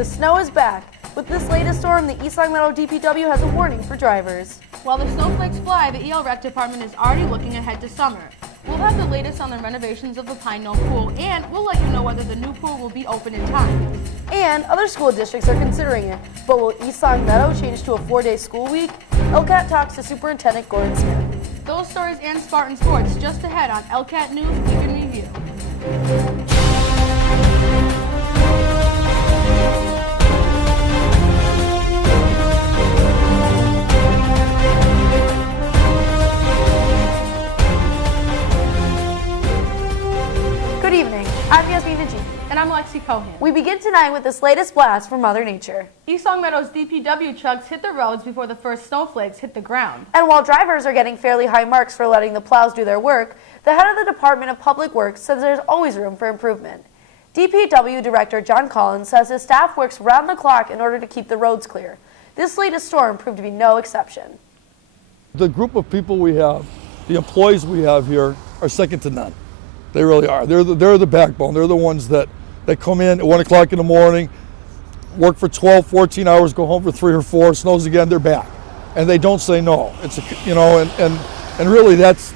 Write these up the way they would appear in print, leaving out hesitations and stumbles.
The snow is back. With this latest storm, the East Longmeadow DPW has a warning for drivers. While the snowflakes fly, the ELCAT department is already looking ahead to summer. We'll have the latest on the renovations of the Pine Knoll pool, and we'll let you know whether the new pool will be open in time. And other school districts are considering it, but will East Longmeadow change to a 4-day school week? ELCAT talks to Superintendent Gordon Smith. Those stories and Spartan Sports just ahead on ELCAT News Week in Review. Good evening. I'm Yasmin Najib. And I'm Lexi Cohan. We begin tonight with this latest blast from Mother Nature. East Longmeadow's DPW trucks hit the roads before the first snowflakes hit the ground. And while drivers are getting fairly high marks for letting the plows do their work, the head of the Department of Public Works says there's always room for improvement. DPW Director John Collins says his staff works round the clock in order to keep the roads clear. This latest storm proved to be no exception. The group of people we have, the employees we have here, are second to none. They really are. They're the backbone. They're the ones that come in at 1 o'clock in the morning, work for 12, 14 hours, go home for 3 or 4, snows again, they're back. And they don't say no. It's and really that's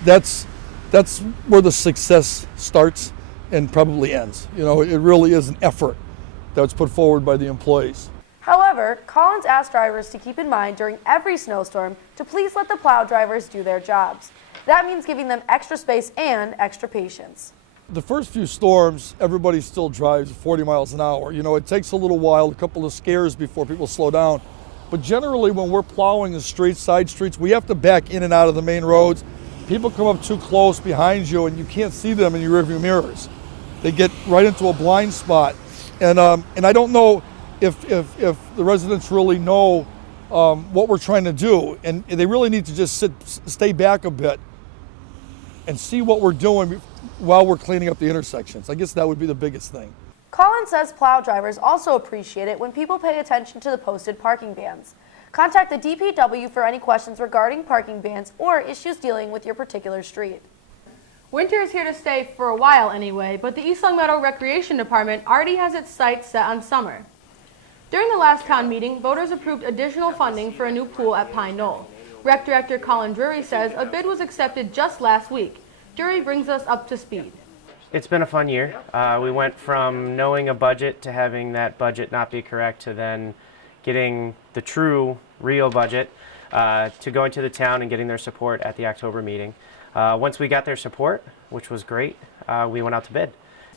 where the success starts and probably ends. It really is an effort that's put forward by the employees. However, Collins asked drivers to keep in mind during every snowstorm to please let the plow drivers do their jobs. That means giving them extra space and extra patience. The first few storms, everybody still drives 40 miles an hour. It takes a little while, a couple of scares before people slow down. But generally, when we're plowing the streets, side streets, we have to back in and out of the main roads. People come up too close behind you and you can't see them in your rearview mirrors. They get right into a blind spot. And I don't know if the residents really know what we're trying to do. And they really need to just stay back a bit and see what we're doing while we're cleaning up the intersections. I guess that would be the biggest thing. Collins says plow drivers also appreciate it when people pay attention to the posted parking bans. Contact the DPW for any questions regarding parking bans or issues dealing with your particular street. Winter is here to stay for a while anyway, but the East Longmeadow Recreation Department already has its sights set on summer. During the last town meeting, voters approved additional funding for a new pool at Pine Knoll. Rec Director Colin Drury says a bid was accepted just last week. Drury brings us up to speed. It's been a fun year. We went from knowing a budget to having that budget not be correct to then getting the true, real budget to going to the town and getting their support at the October meeting. Once we got their support, which was great, we went out to bid.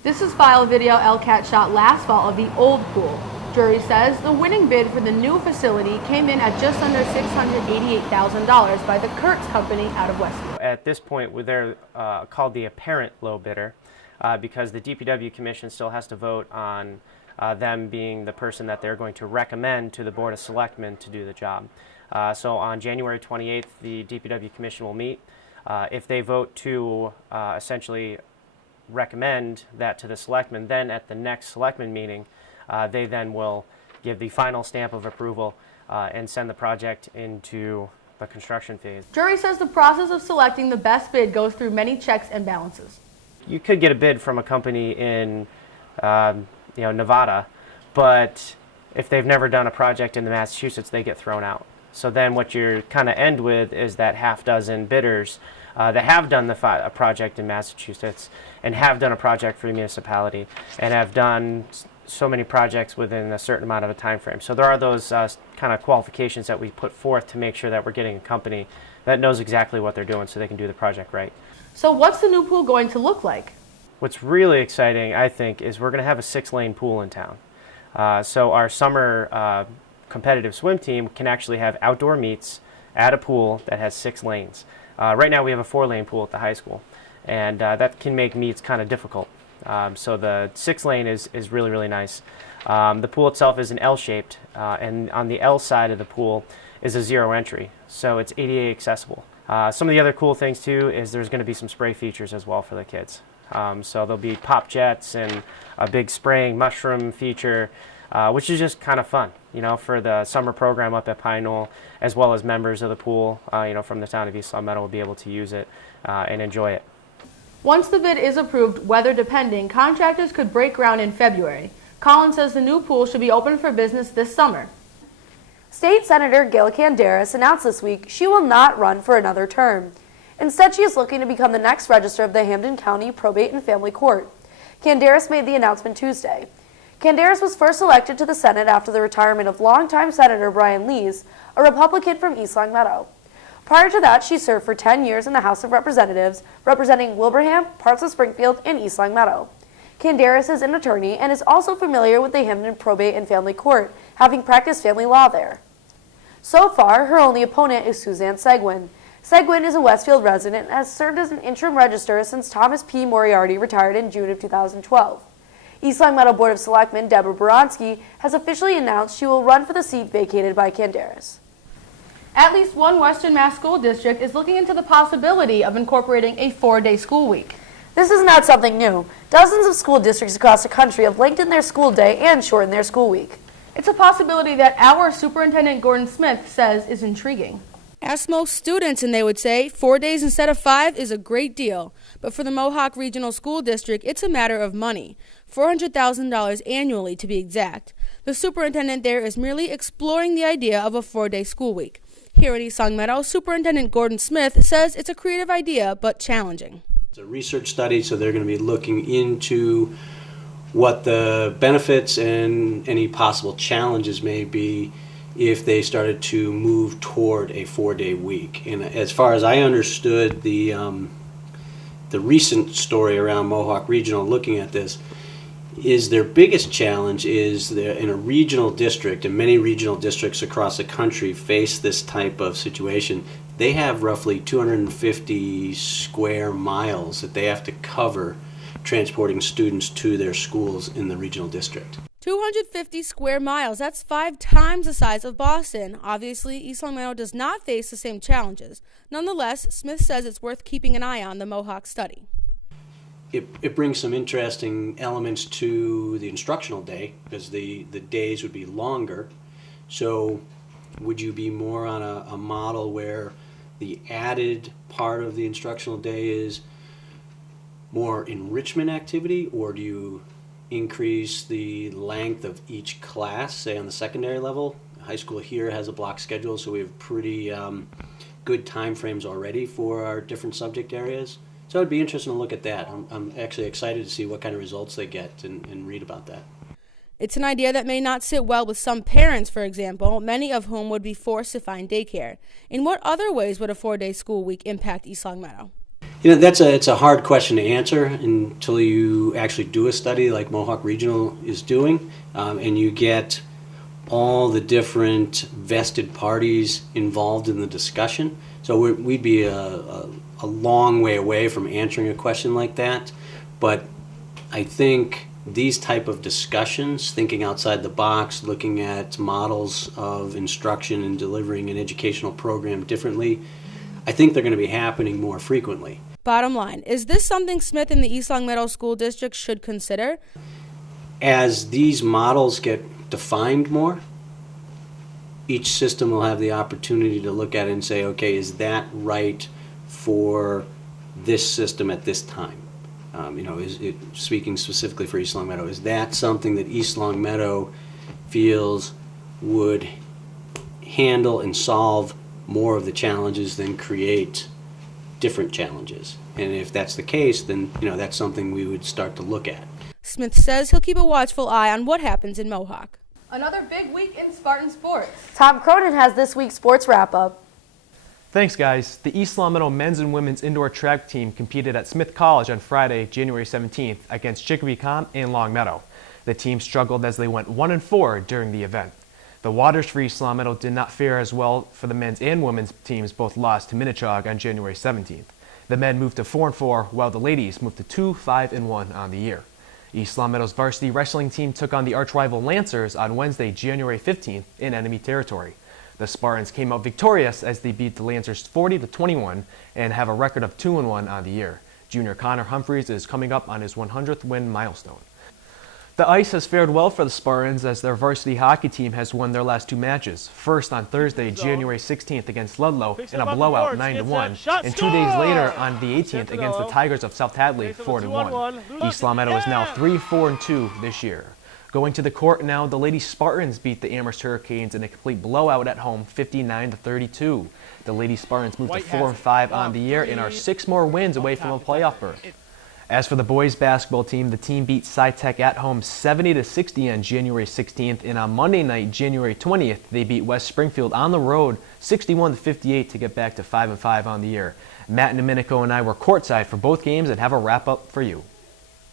This is file video ELCAT shot last fall of the old pool. Drury says the winning bid for the new facility came in at just under $688,000 by the Kurtz Company out of Westview. At this point, they're called the apparent low bidder because the DPW Commission still has to vote on them being the person that they're going to recommend to the Board of Selectmen to do the job. So on January 28th, the DPW Commission will meet. If they vote to essentially recommend that to the Selectmen, then at the next Selectmen meeting, they then will give the final stamp of approval and send the project into the construction phase. Drury says the process of selecting the best bid goes through many checks and balances. You could get a bid from a company in Nevada, but if they've never done a project in Massachusetts, they get thrown out. So then what you kind of end with is that half dozen bidders that have done a project in Massachusetts and have done a project for the municipality and have done so many projects within a certain amount of a time frame. So there are those kind of qualifications that we put forth to make sure that we're getting a company that knows exactly what they're doing so they can do the project right. So what's the new pool going to look like? What's really exciting, I think, is we're going to have a 6-lane pool in town. So our summer competitive swim team can actually have outdoor meets at a pool that has 6 lanes. Right now we have a 4-lane pool at the high school, and that can make meets kind of difficult. So the 6-lane is really, really nice. The pool itself is an L-shaped, and on the L side of the pool is a 0 entry, so it's ADA accessible. Some of the other cool things too is there's going to be some spray features as well for the kids. So there'll be pop jets and a big spraying mushroom feature, which is just kind of fun, for the summer program up at Pine Knoll, as well as members of the pool, from the town of East Longmeadow will be able to use it and enjoy it. Once the bid is approved, weather depending, contractors could break ground in February. Collins says the new pool should be open for business this summer. State Senator Gail Canderas announced this week she will not run for another term. Instead, she is looking to become the next register of the Hampden County Probate and Family Court. Canderas made the announcement Tuesday. Canderas was first elected to the Senate after the retirement of longtime Senator Brian Lees, a Republican from East Longmeadow. Prior to that, she served for 10 years in the House of Representatives, representing Wilbraham, parts of Springfield, and East Longmeadow. Canderas is an attorney and is also familiar with the Hampden Probate and Family Court, having practiced family law there. So far, her only opponent is Suzanne Seguin. Seguin is a Westfield resident and has served as an interim register since Thomas P. Moriarty retired in June of 2012. East Longmeadow Board of Selectmen Deborah Boronsky has officially announced she will run for the seat vacated by Canderas. At least one Western Mass school district is looking into the possibility of incorporating a 4-day school week. This is not something new. Dozens of school districts across the country have lengthened their school day and shortened their school week. It's a possibility that our Superintendent Gordon Smith says is intriguing. Ask most students and they would say 4 days instead of 5 is a great deal. But for the Mohawk Regional School District, it's a matter of money. $400,000 annually to be exact. The superintendent there is merely exploring the idea of a 4-day school week. Here at East Longmeadow, Superintendent Gordon Smith says it's a creative idea, but challenging. It's a research study, so they're going to be looking into what the benefits and any possible challenges may be if they started to move toward a 4-day week. And as far as I understood the recent story around Mohawk Regional looking at this, is their biggest challenge is in a regional district, and many regional districts across the country face this type of situation. They have roughly 250 square miles that they have to cover transporting students to their schools in the regional district. 250 square miles, that's 5 times the size of Boston. Obviously, East Longmeadow does not face the same challenges. Nonetheless, Smith says it's worth keeping an eye on the Mohawk study. It brings some interesting elements to the instructional day because the days would be longer. So would you be more on a model where the added part of the instructional day is more enrichment activity, or do you increase the length of each class, say on the secondary level? High school here has a block schedule, so we have pretty good time frames already for our different subject areas. So it'd be interesting to look at that. I'm actually excited to see what kind of results they get and read about that. It's an idea that may not sit well with some parents, for example, many of whom would be forced to find daycare. In what other ways would a 4-day school week impact East Longmeadow? You know, it's a hard question to answer until you actually do a study like Mohawk Regional is doing, and you get all the different vested parties involved in the discussion. So we'd be a long way away from answering a question like that. But I think these type of discussions, thinking outside the box, looking at models of instruction and delivering an educational program differently, I think they're going to be happening more frequently. Bottom line, is this something Smith and the East Longmeadow School District should consider? As these models get defined more, each system will have the opportunity to look at it and say, okay, is that right for this system at this time? Is it, speaking specifically for East Longmeadow, is that something that East Longmeadow feels would handle and solve more of the challenges than create different challenges? And if that's the case, then that's something we would start to look at. Smith says he'll keep a watchful eye on what happens in Mohawk. Another big week in Spartan sports. Tom Cronin has this week's sports wrap-up. Thanks, guys. The East Longmeadow men's and women's indoor track team competed at Smith College on Friday, January 17th against Chicopee-Com and Longmeadow. The team struggled as they went 1-4 during the event. The waters for East Longmeadow did not fare as well for the men's and women's teams. Both lost to Minnechaug on January 17th. The men moved to 4-4, while the ladies moved to 2-5-1 on the year. East Longmeadow's varsity wrestling team took on the arch-rival Lancers on Wednesday, January 15th in enemy territory. The Spartans came out victorious as they beat the Lancers 40-21 and have a record of 2-1 on the year. Junior Connor Humphreys is coming up on his 100th win milestone. The ice has fared well for the Spartans as their varsity hockey team has won their last 2 matches. First on Thursday, January 16th against Ludlow in a blowout 9-1, and 2 days later on the 18th against the Tigers of South Hadley 4-1. East Longmeadow is now 3-4-2 this year. Going to the court now, the Lady Spartans beat the Amherst Hurricanes in a complete blowout at home, 59-32. The Lady Spartans moved to 4-5 on the year and are 6 more wins away from a playoff berth. As for the boys basketball team, the team beat SciTech at home 70-60 on January 16th, and on Monday night, January 20th, they beat West Springfield on the road 61-58 to get back to 5-5 on the year. Matt Domenico and I were courtside for both games and have a wrap-up for you.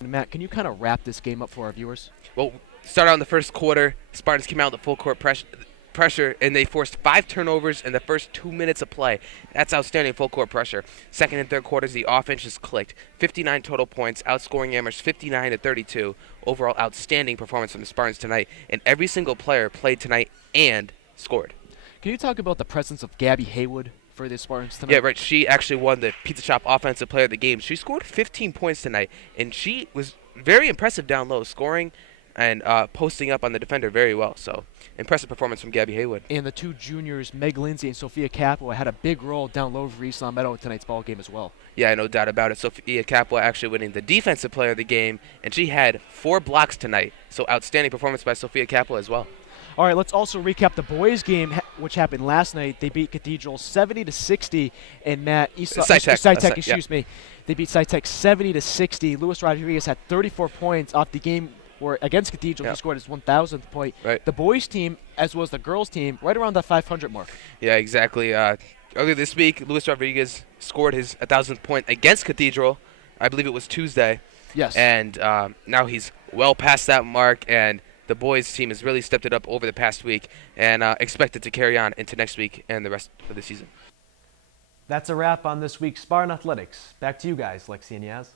Matt, can you kind of wrap this game up for our viewers? Well, start out in the first quarter. Spartans came out with full court pressure, and they forced 5 turnovers in the first 2 minutes of play. That's outstanding full court pressure. Second and third quarters, the offense just clicked. 59 total points, outscoring Amherst 59-32. Overall, outstanding performance from the Spartans tonight, and every single player played tonight and scored. Can you talk about the presence of Gabby Haywood for the Spartans tonight? Yeah, right. She actually won the Pizza Shop Offensive Player of the Game. She scored 15 points tonight, and she was very impressive down low, scoring and posting up on the defender very well. So, impressive performance from Gabby Haywood. And the 2 juniors, Meg Lindsay and Sophia Capua, had a big role down low for East Long Meadow in tonight's ball game as well. Yeah, no doubt about it. Sophia Capua actually winning the Defensive Player of the Game, and she had 4 blocks tonight. So, outstanding performance by Sophia Capua as well. All right, let's also recap the boys' game, which happened last night. They beat Cathedral 70-60, and Matt SciTech, excuse me. They beat SciTech 70-60. Luis Rodriguez had 34 points off the game against Cathedral. He scored his 1,000th point. Right. The boys' team, as well as the girls' team, right around that 500 mark. Yeah, exactly. Earlier this week, Luis Rodriguez scored his 1,000th point against Cathedral. I believe it was Tuesday. Yes. And now he's well past that mark, and the boys' team has really stepped it up over the past week and expected to carry on into next week and the rest of the season. That's a wrap on this week's Spartan Athletics. Back to you guys, Lexi and Yaz.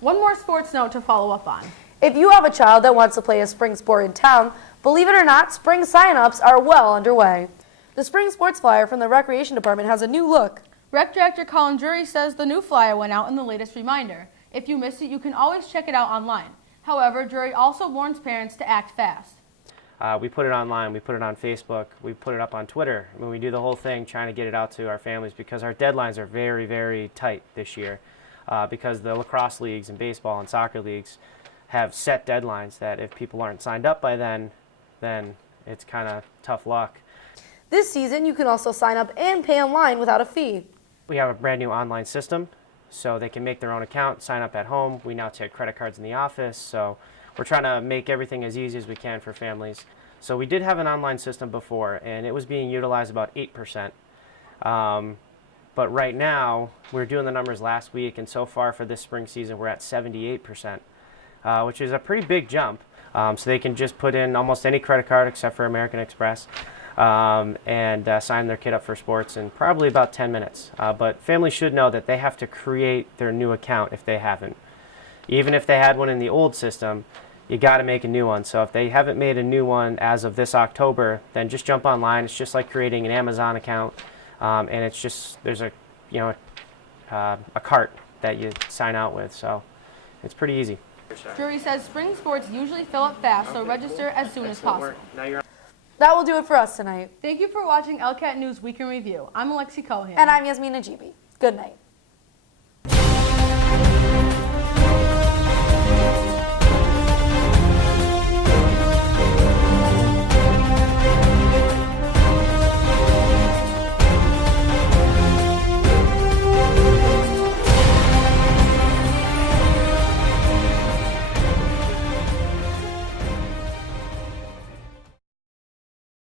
One more sports note to follow up on. If you have a child that wants to play a spring sport in town, believe it or not, spring sign-ups are well underway. The spring sports flyer from the Recreation Department has a new look. Rec Director Colin Drury says the new flyer went out in the latest reminder. If you missed it, you can always check it out online. However, Drury also warns parents to act fast. We put it online, we put it on Facebook, we put it up on Twitter. I mean, we do the whole thing trying to get it out to our families because our deadlines are very, very tight this year because the lacrosse leagues and baseball and soccer leagues have set deadlines that if people aren't signed up by then it's kind of tough luck. This season, you can also sign up and pay online without a fee. We have a brand new online system, so they can make their own account, sign up at home. We now take credit cards in the office, so we're trying to make everything as easy as we can for families. So we did have an online system before, and it was being utilized about 8%. But right now, we're doing the numbers last week, and so far for this spring season, we're at 78%, which is a pretty big jump. So they can just put in almost any credit card except for American Express and sign their kid up for sports in probably about 10 minutes. But families should know that they have to create their new account if they haven't. Even if they had one in the old system, you got to make a new one. So if they haven't made a new one as of this October, then just jump online. It's just like creating an Amazon account, and it's just there's a cart that you sign out with. So it's pretty easy. Drury says spring sports usually fill up fast, so register as soon as possible. That will do it for us tonight. Thank you for watching ELCAT News Week in Review. I'm Alexi Cohen. And I'm Yasmina Jibi. Good night.